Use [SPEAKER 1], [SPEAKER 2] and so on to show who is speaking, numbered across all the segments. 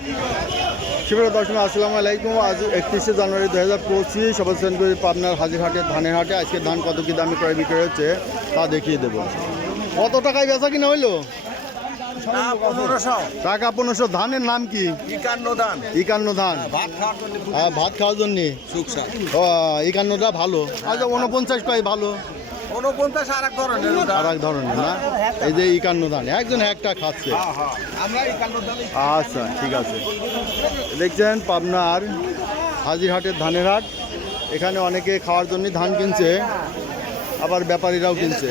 [SPEAKER 1] সুপ্রিয় দর্শক আসসালামু আলাইকুম। আজ একত্রিশে জানুয়ারি দু হাজার পঁচিশ অবস্থান করি পাবনার হাজিরহাটের ধানের হাটে আজকে ধান কত কি দামে ক্রয় বিক্রয় হচ্ছে তা দেখিয়ে দেব। কত টাকায় বেচা কিনা হইল? টাকা পনেরোশো। ধানের নাম কি?
[SPEAKER 2] একান্ন
[SPEAKER 1] ধান।
[SPEAKER 2] ভাত খাওয়ার জন্য
[SPEAKER 1] হ্যাঁ ভাত খাওয়ার জন্যে? একান্নটা ভালো। আচ্ছা উনপঞ্চাশ কয় ভালো।
[SPEAKER 2] উনপঞ্চাশ আর এক ধরনের
[SPEAKER 1] আর এক ধরনের না? এই যে একান্ন ধান একজন একটা খাচ্ছে।
[SPEAKER 2] একান্ন দানে
[SPEAKER 1] আচ্ছা ঠিক আছে। দেখছেন পাবনার হাজিরহাটের ধানের হাট। এখানে অনেকে খাওয়ার জন্য ধান কিনছে আবার ব্যাপারীরাও কিনছে।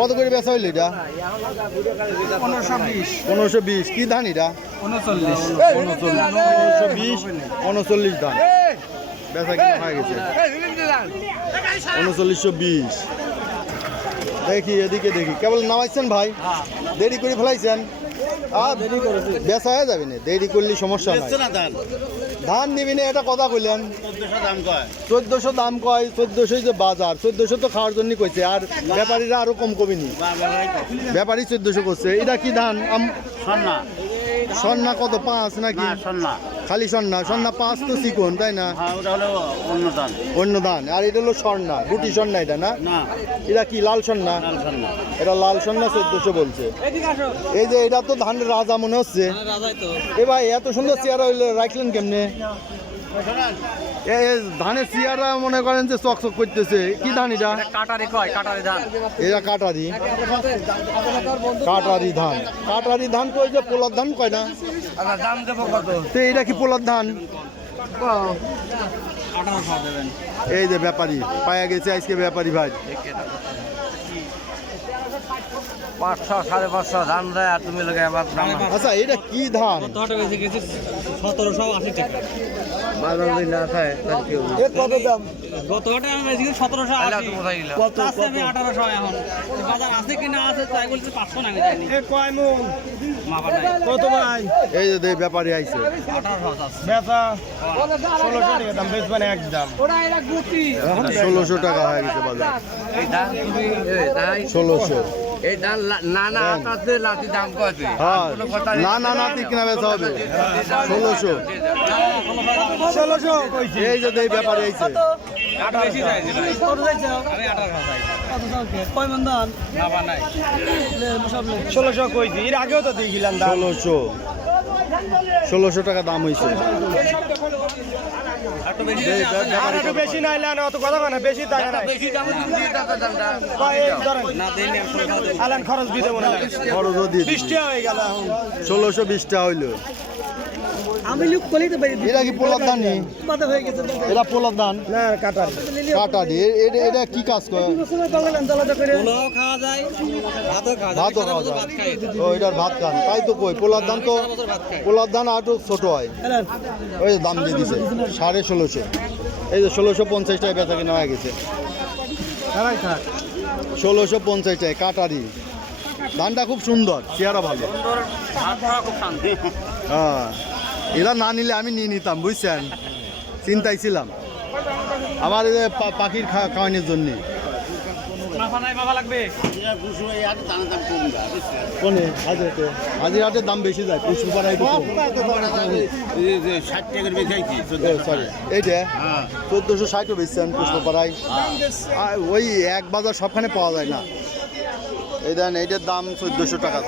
[SPEAKER 1] কত করে বেচা হইল এটা?
[SPEAKER 2] পনেরোশো বিশ।
[SPEAKER 1] কি ধান এটা? পনেরোশো বিশ উনচল্লিশ ধান। বেচা কিনা হয়ে গেছে। উনচল্লিশশো বিশ। দেখি এদিকে দেখি। কেবল নামাইছেন ভাই? দেরি করে ফেলাইছেন? বেচা হয়ে যাবে না দেরি করলে সমস্যা নাই। ধান? নিবি না এটা কথা কইলেন। চোদ্দশো দাম কয়? চোদ্দশোই যে বাজার চোদ্দশো তো খাওয়ার জন্য কইছে আর ব্যাপারীরা আরও কম কমিনি। ব্যাপারী চোদ্দশো করছে। এটা কি ধান?
[SPEAKER 3] সন্না।
[SPEAKER 1] সন্না কত পাঁচ নাকি?
[SPEAKER 3] সন্না।
[SPEAKER 1] খালি স্বর্ণ স্বর্ণ পাঁচ তো চিকন তাই না?
[SPEAKER 3] হ্যাঁ অন্য ধান
[SPEAKER 1] আর এটা হলো স্বর্ণা গুটি স্বর্ণা এটা না?
[SPEAKER 3] না।
[SPEAKER 1] এটা কি লাল স্বর্ণা? এটা লাল স্বর্ণা চোদ্দশো বলছে। এই যে এটা তো ধানের রাজা মনে হচ্ছে। এ ভাই এত সুন্দর চেয়ারা হইলে রাখলেন কেমনে? ধানের চেয়ারা মনে করেন যে চকচক করতেছে। কি ধান এটা?
[SPEAKER 2] কাটারি কয়? কাটারি দান
[SPEAKER 1] এটা কাটারি। কাটারি ধান। কাটারি ধান ওই যে পোলার ধান কয় না?
[SPEAKER 2] আচ্ছা দাম দেবো কত?
[SPEAKER 1] তো এটা কি পোলার ধান? এই যে ব্যাপারী পায়া গেছে আজকে ব্যাপারী ভাই।
[SPEAKER 2] পাঁচশো সাড়ে পাঁচশো ধান দেয় আর তুমি লোকে আবার দাম
[SPEAKER 1] আচ্ছা এটা কি ধান?
[SPEAKER 4] সতেরোশো আশি টাকা।
[SPEAKER 2] বাজার যদি না থাকে তাহলে কি হবে?
[SPEAKER 1] এর কত দাম?
[SPEAKER 4] গত আমি বেশি সতেরোশো আশি।
[SPEAKER 2] তো কোথায় গেলাম?
[SPEAKER 1] কত
[SPEAKER 4] আমি আঠারোশো এখন। বাজার আছে কিনা আছে তাই বলছে পাঁচশো নামে যায়নি মাপা নাই।
[SPEAKER 2] কত ভাই?
[SPEAKER 1] এই যে ব্যাপারী আইছে।
[SPEAKER 2] বেচা ষোলোশো টাকা দাম বেচবেন এক দাম
[SPEAKER 1] ষোলোশো টাকা হয়ে গেছে বাজার।
[SPEAKER 2] এই ধান তুমি এই তাই
[SPEAKER 1] ষোলোশো।
[SPEAKER 2] এই আপনাতে লাঠি দাম কত
[SPEAKER 1] হ্যাঁ। না না না কিনা বেচা হবে। ষোলোশো। এই যে দেখ ব্যাপারী আইছে।
[SPEAKER 4] বেশি চাইছিল আমি আঠারোশো চাই মাপা নাই।
[SPEAKER 2] ষোলোশো কইছি। এর আগেও তো দিয়েছিলাম দাম।
[SPEAKER 1] ষোলোশো। ষোলোশো টাকা দাম হয়েছে
[SPEAKER 4] বেশি
[SPEAKER 2] আর একটু বেশি নাই না অত কথা বেশি টাকা
[SPEAKER 4] দামে।
[SPEAKER 2] আলান খরচ দিতে মনে হয়।
[SPEAKER 1] খরচও দিয়ে
[SPEAKER 2] বৃষ্টি হয়ে গেল
[SPEAKER 1] ষোলোশো বিশটা হইল।
[SPEAKER 5] আমি লোক কলেই তো
[SPEAKER 1] এটা কি পোলার ধান নি?
[SPEAKER 5] মাথা হয়ে গেছে
[SPEAKER 1] এটা পোলার ধান
[SPEAKER 2] না কাটার।
[SPEAKER 1] কাটারি। এ- এটা এটা কি কাজ করে?
[SPEAKER 5] বছরের বাংলা জ্বালাতে করে।
[SPEAKER 4] পোলাও খাওয়া যায় ভাতও খাওয়া যায়।
[SPEAKER 1] ভাতও খাওয়া যায়।
[SPEAKER 4] ভাত খাই।
[SPEAKER 1] ও এটার ভাত খান। তাই তো কই পোলার ধান তো পোলার ধান আরও ছোট হয়। ওই যে দাম দিয়ে দিছে সাড়ে ষোলোশো। এই যে ষোলোশো পঞ্চাশ টাকা বেচা কিনা হয়ে গেছে? ষোলোশো পঞ্চাশ টাকা কাটারি। ধানটা খুব সুন্দর চেহারা ভালো। হ্যাঁ। এরা না নিলে আমি নিয়ে নিতাম বুঝছেন? চিন্তায় ছিলাম আমার পাখির খাওয়ানোর জন্যে। হাজিরাটের দাম বেশি যায় পুষ্প পাড়ায়
[SPEAKER 3] ষাট টাকার বেশি
[SPEAKER 1] সরি এইটা চোদ্দোশো ষাটও বেচছেন পুষ্প পাড়ায়। ওই এক বাজার সবখানে পাওয়া যায় না। এই দেন এইটার দাম চোদ্দোশো টাকা